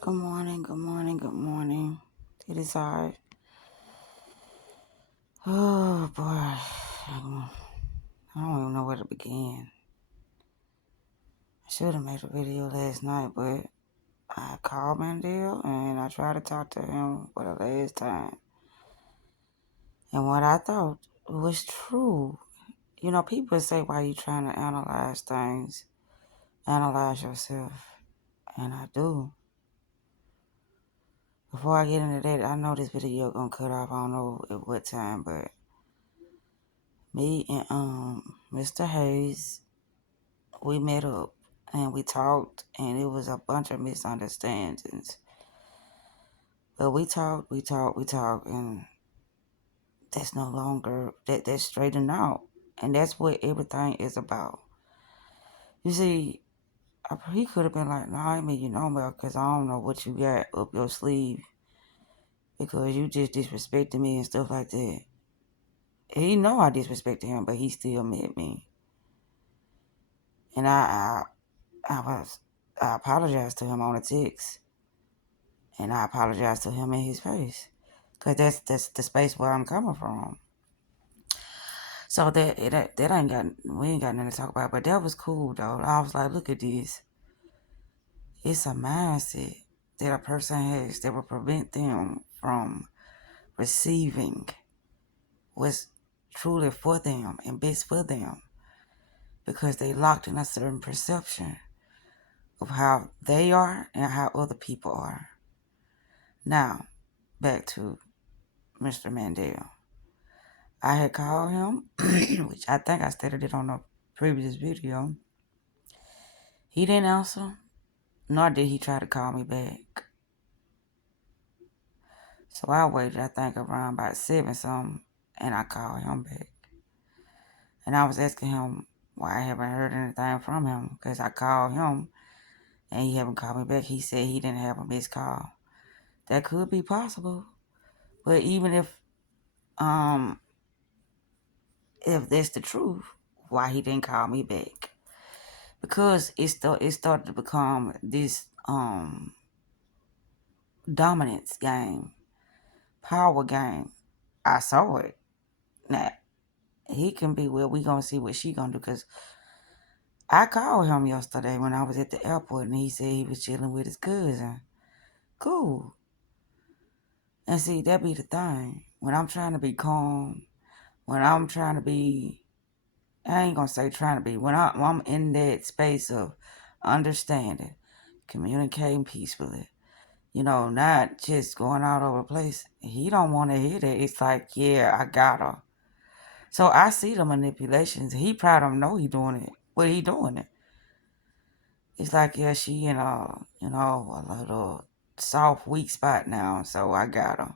Good morning, good morning, good morning. It is hard. Oh boy. I don't even know where to begin. I should have made a video last night, but I called Mandel and I tried to talk to him for the last time. And what I thought was true. You know, people say, why you trying to analyze things? Analyze yourself. And I do. Before I get into that, I know this video gonna cut off. I don't know at what time, but me and Mr. Hayes, we met up and we talked, and it was a bunch of misunderstandings. But we talked, and that's no longer that's straightened out, and that's what everything is about. You see, he could have been like, "Nah, I mean, you know, Mel, because I don't know what you got up your sleeve because you just disrespected me and stuff like that." He know I disrespected him, but he still met me, and I apologized to him on a text, and I apologized to him in his face, cause that's the space where I'm coming from. So that ain't got we ain't got nothing to talk about. But that was cool though. I was like, look at this. It's a mindset that a person has that will prevent them from receiving what's truly for them and best for them, because they locked in a certain perception of how they are and how other people are. Now, back to Mr. Mandel. I had called him, which I think I stated it on a previous video. He didn't answer, nor did he try to call me back. So I waited, I think, around about 7 something, and I called him back. And I was asking him why I haven't heard anything from him, because I called him and he haven't called me back. He said he didn't have a missed call. That could be possible, but even if that's the truth, why he didn't call me back? Because it started to become this dominance game, power game. I saw it. Now he can be well. We gonna see what she gonna do. Cause I called him yesterday when I was at the airport, and he said he was chilling with his cousin. Cool. And see, that be the thing. When I'm trying to be calm, when I'm trying to be, I ain't gonna say trying to be. When I'm in that space of understanding, communicating peacefully, not just going all over the place. He don't want to hear that. It's like, yeah, I got her. So I see the manipulations. He probably don't know he doing it, but he doing it. It's like, yeah, she in a little soft, weak spot now. So I got her.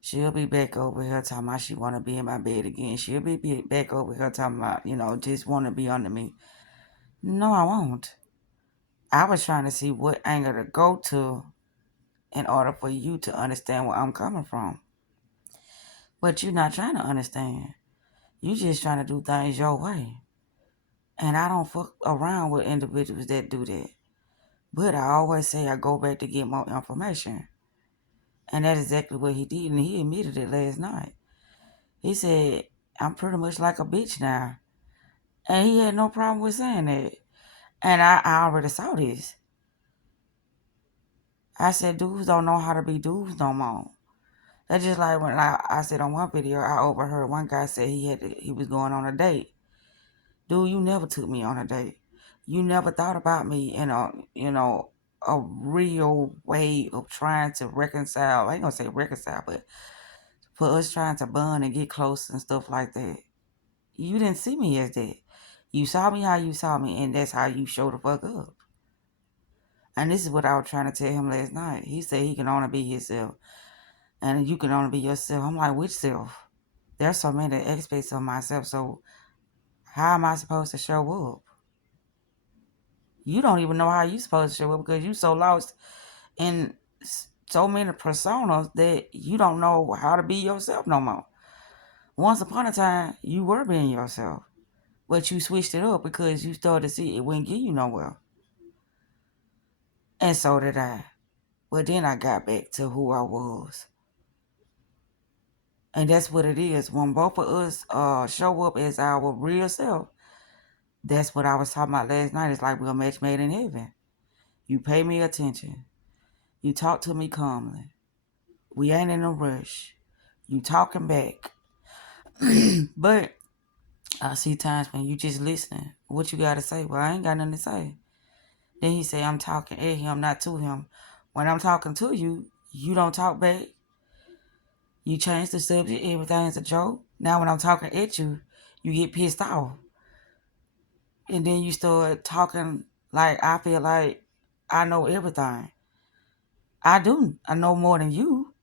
She'll be back over here talking about she want to be in my bed again. She'll be back over here talking about, just want to be under me. No, I won't. I was trying to see what angle to go to in order for you to understand where I'm coming from. But you're not trying to understand. You just trying to do things your way. And I don't fuck around with individuals that do that. But I always say I go back to get more information. And that's exactly what he did. And he admitted it last night. He said, I'm pretty much like a bitch now. And he had no problem with saying that. And I already saw this. I said, dudes don't know how to be dudes no more. That's just like when I said on one video, I overheard one guy say he was going on a date. Dude, you never took me on a date. You never thought about me in a real way of trying to reconcile. I ain't gonna say reconcile, but for us trying to bond and get close and stuff like that. You didn't see me as that. You saw me how you saw me, and that's how you showed the fuck up. And this is what I was trying to tell him last night. He said he can only be himself, and you can only be yourself. I'm like, which self? There's so many aspects of myself, so how am I supposed to show up? You don't even know how you supposed to show up because you so lost in so many personas that you don't know how to be yourself no more. Once upon a time, you were being yourself, but you switched it up because you started to see it wouldn't get you nowhere. And so did I. But then I got back to who I was. And that's what it is. When both of us show up as our real self, that's what I was talking about last night. It's like we're a match made in heaven. You pay me attention. You talk to me calmly. We ain't in a rush. You talking back. But I see times when you just listening. What you gotta say? Well, I ain't got nothing to say. Then he say I'm talking at him, not to him. When I'm talking to you, you don't talk back. You change the subject, everything's a joke. Now when I'm talking at you, you get pissed off. And then you start talking like I feel like I know everything. I do. I know more than you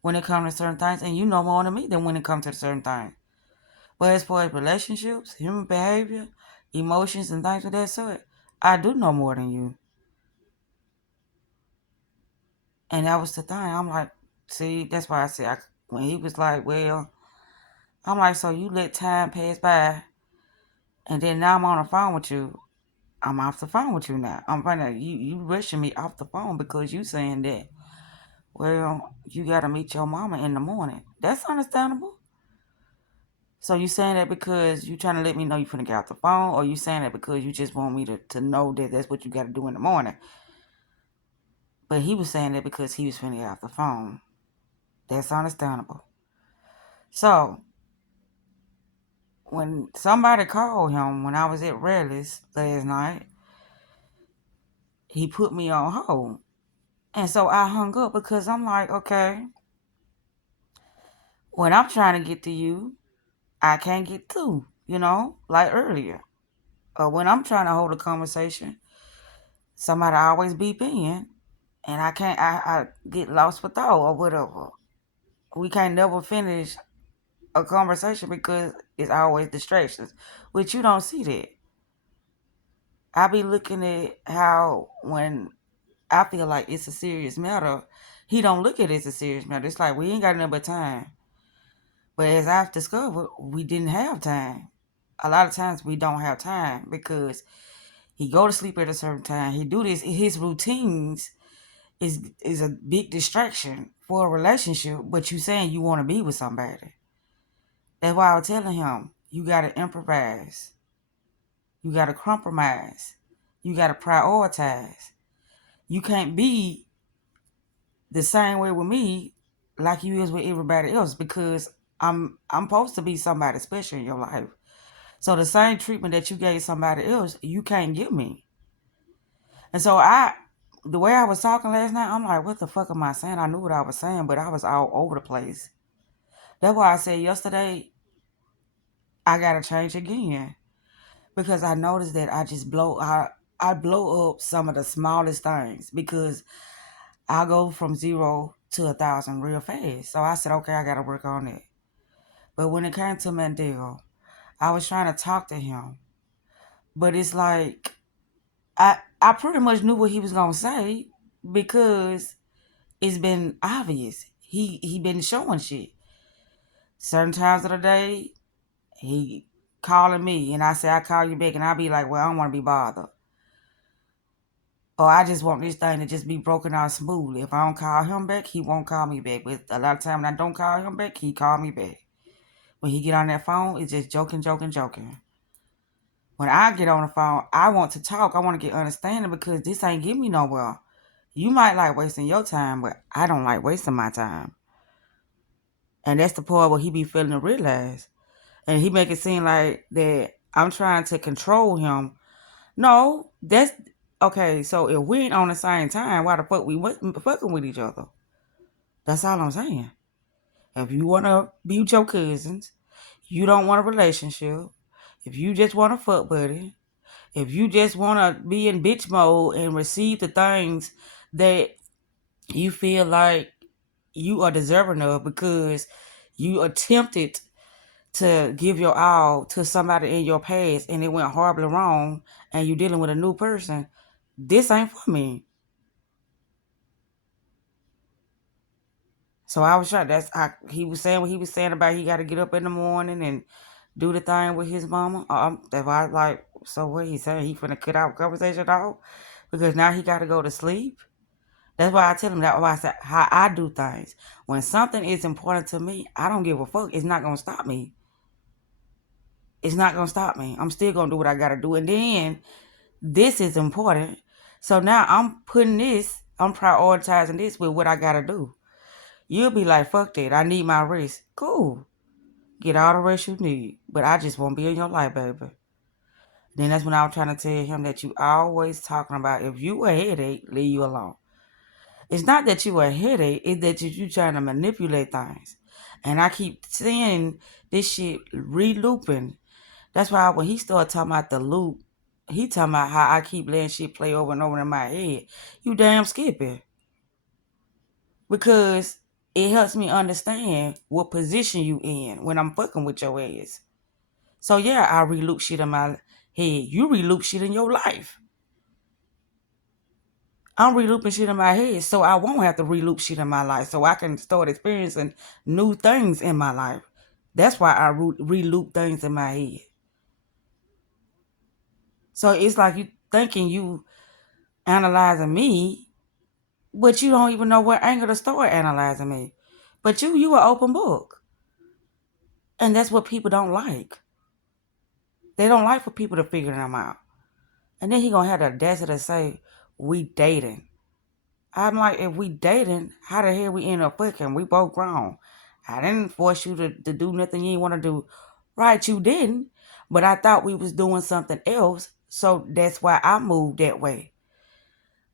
when it comes to certain things, and you know more than me than when it comes to certain things. But as far as relationships, human behavior, emotions, and things of that sort, I do know more than you. And that was the thing. I'm like, see, that's why I said, when he was like, well, I'm like, so you let time pass by, and then now I'm on the phone with you. I'm off the phone with you now. I'm finding you rushing me off the phone because you saying that, well, you got to meet your mama in the morning. That's understandable. So you saying that because you trying to let me know you finna get off the phone, or you saying that because you just want me to know that that's what you got to do in the morning? But he was saying that because he was finna get off the phone. That's understandable. So when somebody called him when I was at Redley's last night, he put me on hold. And so I hung up because I'm like, okay, when I'm trying to get to you, I can't get through, like earlier. Or when I'm trying to hold a conversation, somebody always beep in, and I get lost for thought or whatever. We can't never finish a conversation because it's always distractions, which you don't see that. I be looking at how when I feel like it's a serious matter, he don't look at it as a serious matter. It's like we ain't got nothing but time. But as I've discovered, we didn't have time. A lot of times we don't have time because he go to sleep at a certain time. He do this. His routines is a big distraction for a relationship. But you saying you want to be with somebody. That's why I was telling him you got to improvise. You got to compromise. You got to prioritize. You can't be the same way with me like you is with everybody else because I'm supposed to be somebody special in your life. So the same treatment that you gave somebody else, you can't give me. And so the way I was talking last night, I'm like, what the fuck am I saying? I knew what I was saying, but I was all over the place. That's why I said yesterday, I gotta change again because I noticed that I blow up some of the smallest things because I go from 0 to 1,000 real fast. So I said, okay, I gotta work on it. But when it came to Mandela, I was trying to talk to him, but it's like I pretty much knew what he was gonna say because it's been obvious. He been showing shit. Certain times of the day, he calling me, and I say I call you back, and I be like, well, I don't want to be bothered, or I just want this thing to just be broken out smoothly. If I don't call him back, he won't call me back. But a lot of time when I don't call him back, he call me back. When he get on that phone, it's just joking, joking, joking. When I get on the phone, I want to talk. I want to get understanding because this ain't getting me nowhere. You might like wasting your time, but I don't like wasting my time. And that's the part where he be failing to realize. And he make it seem like that I'm trying to control him. No, that's okay. So if we ain't on the same time, why the fuck we fucking with each other? That's all I'm saying. If you want to be with your cousins, you don't want a relationship. If you just want a fuck buddy, if you just want to be in bitch mode and receive the things that you feel like you are deserving of because you attempted to give your all to somebody in your past and it went horribly wrong and you dealing with a new person, this ain't for me. So I was trying. He was saying what he was saying about he got to get up in the morning and do the thing with his mama. That's why I was like, so what he saying? He finna cut out conversation at all because now he got to go to sleep. That's why I tell him that. Why I say how I do things. When something is important to me, I don't give a fuck. It's not gonna stop me. It's not gonna stop me. I'm still gonna do what I gotta do. And then this is important. So now I'm putting this, I'm prioritizing this with what I gotta do. You'll be like, fuck that. I need my rest. Cool. Get all the rest you need. But I just won't be in your life, baby. Then that's when I was trying to tell him that you always talking about if you a headache, leave you alone. It's not that you a headache, it's that you trying to manipulate things. And I keep seeing this shit re-looping. That's why when he started talking about the loop, he talking about how I keep letting shit play over and over in my head. You damn skippy. Because it helps me understand what position you in when I'm fucking with your ass. So yeah, I re-loop shit in my head. You re-loop shit in your life. I'm re-looping shit in my head so I won't have to re-loop shit in my life. So I can start experiencing new things in my life. That's why I re-loop things in my head. So it's like you thinking you analyzing me, but you don't even know what angle to start analyzing me. But you an open book. And that's what people don't like. They don't like for people to figure them out. And then he gonna have the audacity to say, we dating. I'm like, if we dating, how the hell we end up fucking? We both grown. I didn't force you to do nothing you didn't want to do. Right, you didn't. But I thought we was doing something else. So that's why I moved that way.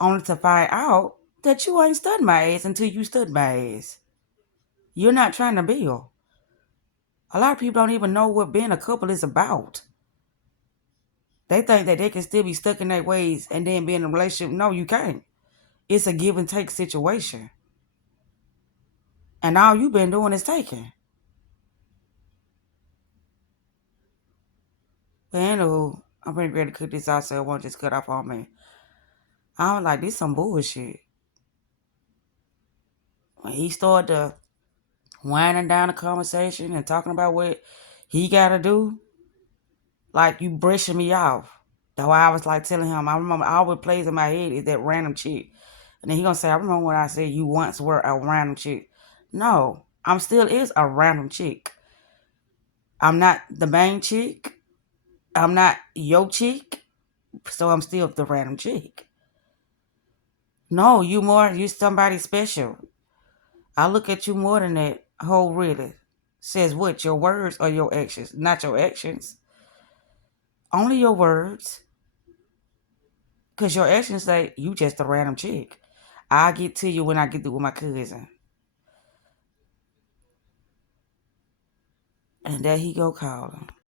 Only to find out that you ain't stood my ass until you stood my ass. You're not trying to build. A lot of people don't even know what being a couple is about. They think that they can still be stuck in their ways and then be in a relationship. No, you can't. It's a give and take situation. And all you've been doing is taking. But anywho, I'm pretty ready to cook this out so it won't just cut off on me. I was like, this some bullshit. When he started to winding down the conversation and talking about what he gotta do, like you brushing me off. That's why I was like telling him, I remember all what plays in my head is that random chick. And then he gonna say, I remember when I said you once were a random chick. No, I'm still is a random chick. I'm not the main chick. I'm not your chick. So I'm still the random chick. No, you somebody special. I look at you more than that. Whole really. Says what? Your words or your actions? Not your actions. Only your words. Because your actions say you just a random chick. I'll get to you when I get through with my cousin. And there he go calling.